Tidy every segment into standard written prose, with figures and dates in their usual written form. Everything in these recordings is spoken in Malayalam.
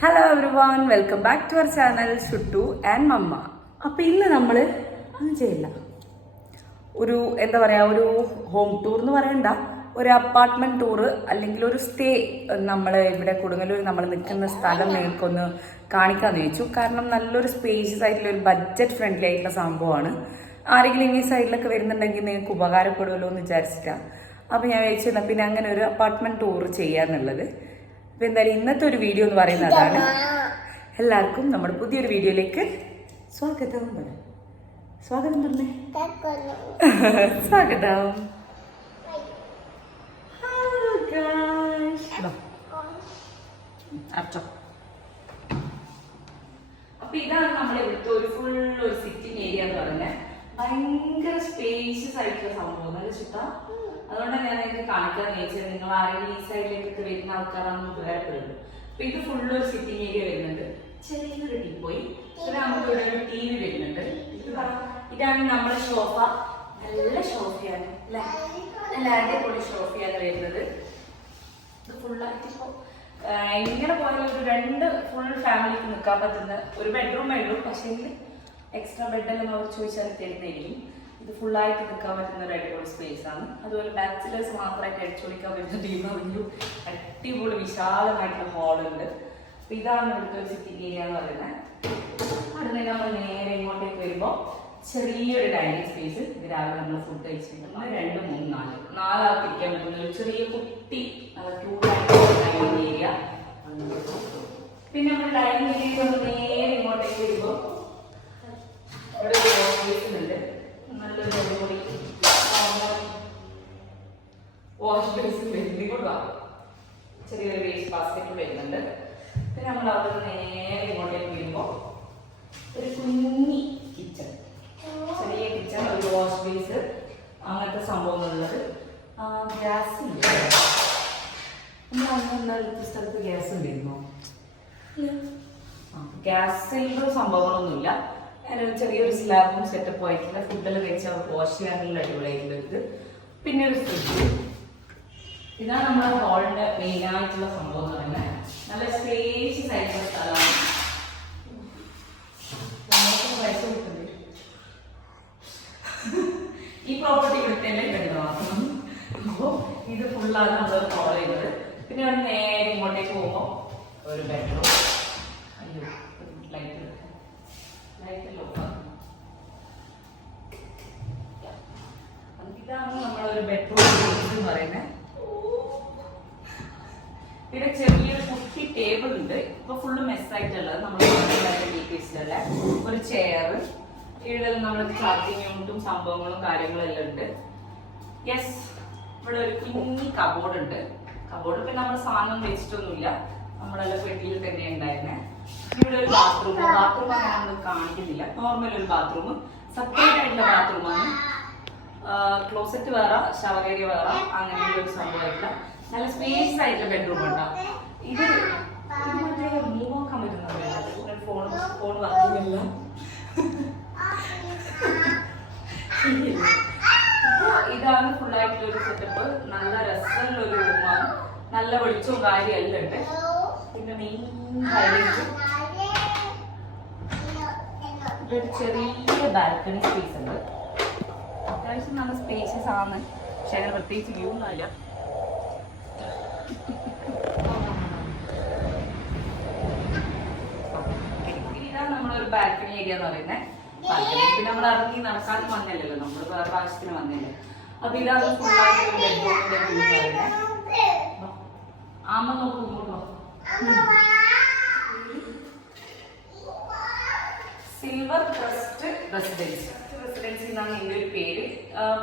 Hello everyone, welcome back to our channel Shuttu and mamma. അപ്പം ഇന്ന് നമ്മൾ ഒന്നും ചെയ്യില്ല, ഒരു എന്താ പറയുക, ഒരു ഹോം ടൂർ എന്ന് പറയണ്ട, ഒരു അപ്പാർട്ട്മെൻറ്റ് ടൂറ് അല്ലെങ്കിൽ ഒരു സ്റ്റേ. നമ്മൾ ഇവിടെ കൊടുങ്ങല്ലൂർ നമ്മൾ നിൽക്കുന്ന സ്ഥലം നിങ്ങൾക്കൊന്ന് കാണിക്കാമെന്ന് ചോദിച്ചു. കാരണം നല്ലൊരു സ്പേഷ്യസ് ആയിട്ടുള്ള ഒരു ബഡ്ജറ്റ് ഫ്രണ്ട്ലി ആയിട്ടുള്ള സംഭവമാണ്. ആരെങ്കിലും ഈ സൈഡിലൊക്കെ വരുന്നുണ്ടെങ്കിൽ നിങ്ങൾക്ക് ഉപകാരപ്പെടുമല്ലോ എന്ന് വിചാരിച്ചിട്ടാണ്. അപ്പോൾ ഞാൻ വിചാരിച്ചു പിന്നെ അങ്ങനെ ഒരു അപ്പാർട്ട്മെൻറ്റ് ടൂർ ചെയ്യാന്നുള്ളത്. അപ്പോൾ എന്തായാലും ഇന്നത്തെ ഒരു വീഡിയോ എന്ന് പറയുന്നതാണ്. എല്ലാവർക്കും നമ്മുടെ പുതിയൊരു വീഡിയോയിലേക്ക് സ്വാഗതം. സ്വാഗതം പറഞ്ഞേ. സ്വാഗതം. അപ്പൊ ഇതാണ് നമ്മളെ ഇവിടുത്തെ ഒരു ഫുൾ ഒരു സിറ്റിംഗ് ഏരിയ എന്ന് പറയുന്നത്. ഭയങ്കര സ്പേഷ്യസ് ആയിട്ടുള്ള സംഭവം, നല്ല ചുട്ടാ. അതുകൊണ്ടാണ് ഞാൻ നിങ്ങൾക്ക് കാണിക്കാന്ന് ചോദിച്ചത്. നിങ്ങൾ ആരെങ്കിലും ഈ സൈഡിലേക്കൊക്കെ വരുന്ന ആൾക്കാരാണെന്ന് ഉപകാരപ്പെടുന്നത്. അപ്പൊ ഇത് ഫുള്ള് ഒരു സിറ്റിംഗ് ഏരിയ വരുന്നുണ്ട്. ചെറിയൊരു ടീപ്പോയി. പിന്നെ നമുക്ക് ഇവിടെ ഒരു ടി വി വരുന്നുണ്ട്. ഇതാണ് നമ്മുടെ സോഫ. നല്ല സോഫയാണ് അല്ലെ, നല്ല അടിപൊളി സോഫയാണ് വരുന്നത്. ഇത് ഫുള്ളായിട്ട് ഇപ്പൊ എങ്ങനെ പോയാലും ഒരു രണ്ട് ഫുൾ ഫാമിലിക്ക് നിൽക്കാൻ പറ്റുന്ന ഒരു ബെഡ്റൂമേ ഉള്ളൂ. പക്ഷേ എക്സ്ട്രാ ബെഡെല്ലാം അവർ ചോദിച്ചാൽ തരുന്നതായിരിക്കും. ഇത് ഫുള്ളായിട്ട് നിൽക്കാൻ പറ്റുന്ന ഒരു അടിപൊളി സ്പേസ് ആണ്. അതുപോലെ ബാച്ചിലേഴ്സ് മാത്രമായിട്ട് അടിച്ചൊളിക്കാൻ പറ്റുന്ന ടീമാണെങ്കിലും അടിപൊളി വിശാലമായിട്ടുള്ള ഹാളുണ്ട്. അപ്പൊ ഇതാണ് ഇവിടുത്തെ ഒരു സിറ്റിംഗ് ഏരിയ എന്ന് പറയുന്നത്. അവിടെ നമ്മൾ നേരെ ഇങ്ങോട്ടേക്ക് വരുമ്പോൾ ചെറിയൊരു ഡൈനിങ് സ്പേസ്. ഇത് രാവിലെ നമ്മൾ ഫുഡ് കഴിച്ചിട്ടുണ്ട്. 2, 3, 4 ആൾക്ക് ഇരിക്കാൻ പറ്റുന്ന ഒരു ചെറിയ കുട്ടി ഡൈനിങ് ഏരിയ. പിന്നെ നമ്മൾ ഡൈനിങ് ഏരിയ നേരെ ഇങ്ങോട്ടേക്ക് വരുമ്പോൾ ഇവിടെ ഒരു ഓഫീസ് ഉണ്ട്. നല്ലൊരു അടിപൊളി വാഷ് ബേസിൻ വരുന്നുണ്ട്. ചെറിയൊരു വേസ്റ്റ് ബാസ്കറ്റ് വരുന്നുണ്ട്. പിന്നെ നമ്മൾ അവിടെ നേരെ ഇങ്ങോട്ടേക്ക് വരുമ്പോൾ ഒരു കുഞ്ഞി കിച്ചൺ, ചെറിയ കിച്ചൺ, ഒരു വാഷ് ബേസ്, അങ്ങനത്തെ സംഭവങ്ങളുള്ളത്. ഗ്യാസ് ഉണ്ട്. നമ്മൾ സ്ഥലത്ത് ഗ്യാസ് ഉണ്ടായിരുന്നോ? ഗ്യാസ് സിലിണ്ടർ സംഭവങ്ങളൊന്നുമില്ല. ചെറിയൊരു സ്ലാബും സെറ്റപ്പ് ആയിട്ടുള്ള ഫുഡെല്ലാം കഴിച്ച് വാഷ് ചെയ്യാനുള്ള അടിപൊളിയായിട്ടുള്ള ഇത്. പിന്നെ ഒരു ഫ്രിഡ്ജ്. ഇതാണ് നമ്മുടെ ഹോളിന്റെ മെയിൻ ആയിട്ടുള്ള സംഭവം എന്ന് പറയുന്നത്. നല്ല സ്പേഷ്യസ് ആയിട്ടുള്ള സ്ഥലമാണ്. പൈസ കിട്ടുന്നത് ഈ പ്രോപ്പർട്ടി കിട്ടേണ്ടേ കണ്ടു മാത്രം. അപ്പോൾ ഇത് ഫുള്ളാണ് നമ്മൾ ഫോളോ ചെയ്യുന്നത്. പിന്നെ അവിടെ നേരെ ഇങ്ങോട്ടേക്ക് പോകുമ്പോൾ ഒരു ബെഡ്റൂം. ഇതാണ് നമ്മളൊരു ബെഡ്റൂം എന്ന് പറയുന്നത്. ഇവിടെ ചെറിയൊരു കുട്ടി ടേബിൾ ഉണ്ട്. ഇപ്പൊ ഫുള്ള് മെസ്സായിട്ടുള്ളത് നമ്മൾ ഒരു ചെയർ. ഇവിടെ നമ്മൾ ചാർജിങ് യൂണിറ്റും സംഭവങ്ങളും കാര്യങ്ങളും എല്ലാം ഉണ്ട്. യെസ്, ഇവിടെ ഒരു കുഞ്ഞി കബോർഡ് ഉണ്ട്. കബോർഡ് പിന്നെ നമ്മൾ സാധനം വെച്ചിട്ടൊന്നുമില്ല, നമ്മളെല്ലാം വീട്ടിൽ തന്നെ ഉണ്ടായിരുന്നേ. ഇവിടെ ഒരു ബാത്റൂം. ബാത്റൂം അങ്ങനെ നമ്മൾ കാണിക്കുന്നില്ല. നോർമൽ ഒരു ബാത്റൂം, സെപ്പറേറ്റ് ആയിട്ടുള്ള ബാത്റൂമാണ്. ക്ലോസറ്റ് വേറെ, ഷവർ ഏരിയ വേറെ, അങ്ങനെയുള്ള ഒരു സംഭവമില്ല. നല്ല സ്പേസ് ആയിട്ടുള്ള ബെഡ്റൂം ഉണ്ടാവും. ഇത് നോക്കാൻ പറ്റുന്ന ഫോൺ വർക്കില്ല. ഇതാണ് ഫുള്ളായിട്ടുള്ള ഒരു സെറ്റപ്പ്. നല്ല രസമുള്ള ഒരു റൂമാണ്. നല്ല വെളിച്ചവും കാര്യമെല്ലാം ഉണ്ട്. പിന്നെ മെയിൻ ഹൈലൈറ്റ് ഒരു ചെറിയ ബാൽക്കണി സ്പേസ് ഉണ്ട്. അത്യാവശ്യം നല്ല സ്പേഷ്യസ് ആണ്, പക്ഷെ അങ്ങനെ പ്രത്യേകിച്ച് വ്യൂ ഒന്നുമില്ല. ഇതാണ് നമ്മളൊരു ബാൽക്കണി ഏരിയ എന്ന് പറയുന്നത്. ബാൽക്കണി പിന്നെ നമ്മൾ ഇറങ്ങി നടക്കാനും വന്നില്ലല്ലോ, നമ്മൾ വേറെ ആവശ്യത്തിന് വന്നില്ലേ. അപ്പൊ ഇതാണ് ഫുള്ളായിട്ട് ബെഡ്റൂമിന്റെ വ്യൂ എന്ന് പറയുന്നത്. ആമ നോക്കുമ്പോൾ സിൽവർ ക്രസ്റ്റ് റെസിഡൻസി എന്നാണ് ഇതിന്റെ ഒരു പേര്.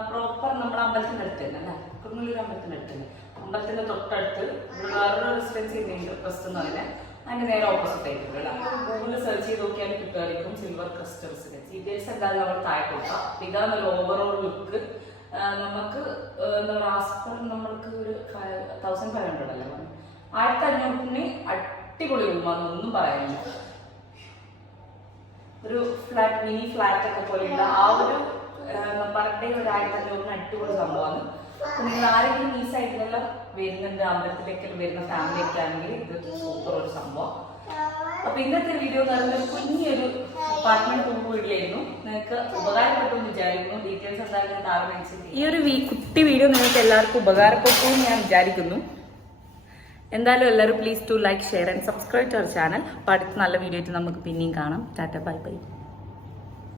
പ്രോപ്പർ നമ്മുടെ അമ്പലത്തിന്റെ അടുത്ത് തന്നെ അല്ലെ, കൊടുങ്ങല്ലൂർ അമ്പലത്തിന്റെ അടുത്ത് തന്നെ, അമ്പലത്തിന്റെ തൊട്ടടുത്ത് വേറൊരു റെസിഡൻസി ക്രസ്റ്റ് എന്ന് പറയുന്നത്. അതിന്റെ നേരെ ഓപ്പോസിറ്റ് ആയിട്ടുള്ള ഗൂഗിളിൽ സെർച്ച് ചെയ്ത് നോക്കിയാൽ കിട്ടുമായിരിക്കും സിൽവർ ക്രസ്റ്റ് റെസിഡൻസി. ഡീറ്റെയിൽസ് എന്തായാലും നമ്മൾ താഴെ കൊടുക്കാം. ഇതാണ് ഒരു ഓവറോൾ ലുക്ക്. നമുക്ക് എന്താ പറയുക, ആസ്പർ നമ്മൾക്ക് ഒരു 1500 അല്ലേ, 1500 അടിപൊളി റൂമാണെന്ന് ഒന്നും പറയാനില്ല. ഒരു ഫ്ലാറ്റ്, മിനി ഫ്ലാറ്റ് ഒക്കെ പോലെയുള്ള ആ ഒരു പെർ ഡേ ഒരു 1500 അടിപൊളി സംഭവമാണ്. നിങ്ങൾ ആരെങ്കിലും ഈ സൈഡിലെല്ലാം വരുന്നുണ്ട്, അമ്പലത്തിലേക്കെല്ലാം വരുന്ന ഫാമിലി ഒക്കെ ആണെങ്കിൽ ഇത് സൂപ്പർ ഒരു സംഭവം. അപ്പൊ ഇന്നത്തെ വീഡിയോ എന്ന് പറയുന്നത് കുഞ്ഞൊരു അപ്പാർട്ട്മെന്റ് റൂം വീട്ടിലായിരുന്നു. നിങ്ങൾക്ക് ഉപകാരപ്പെട്ടു എന്ന് വിചാരിക്കുന്നു. ഡീറ്റെയിൽസ് എന്തായാലും ഞാൻ താഴെ വെച്ചിട്ടുണ്ട്. ഈ ഒരു കുട്ടി വീഡിയോ നിങ്ങൾക്ക് എല്ലാവർക്കും ഉപകാരപ്പെട്ടു എന്ന് ഞാൻ വിചാരിക്കുന്നു. എന്തായാലും എല്ലാവരും please to like, share and subscribe to our channel. അപ്പോൾ അടുത്ത നല്ല വീഡിയോ ആയിട്ട് നമുക്ക് പിന്നെയും കാണാം. Tata, bye by.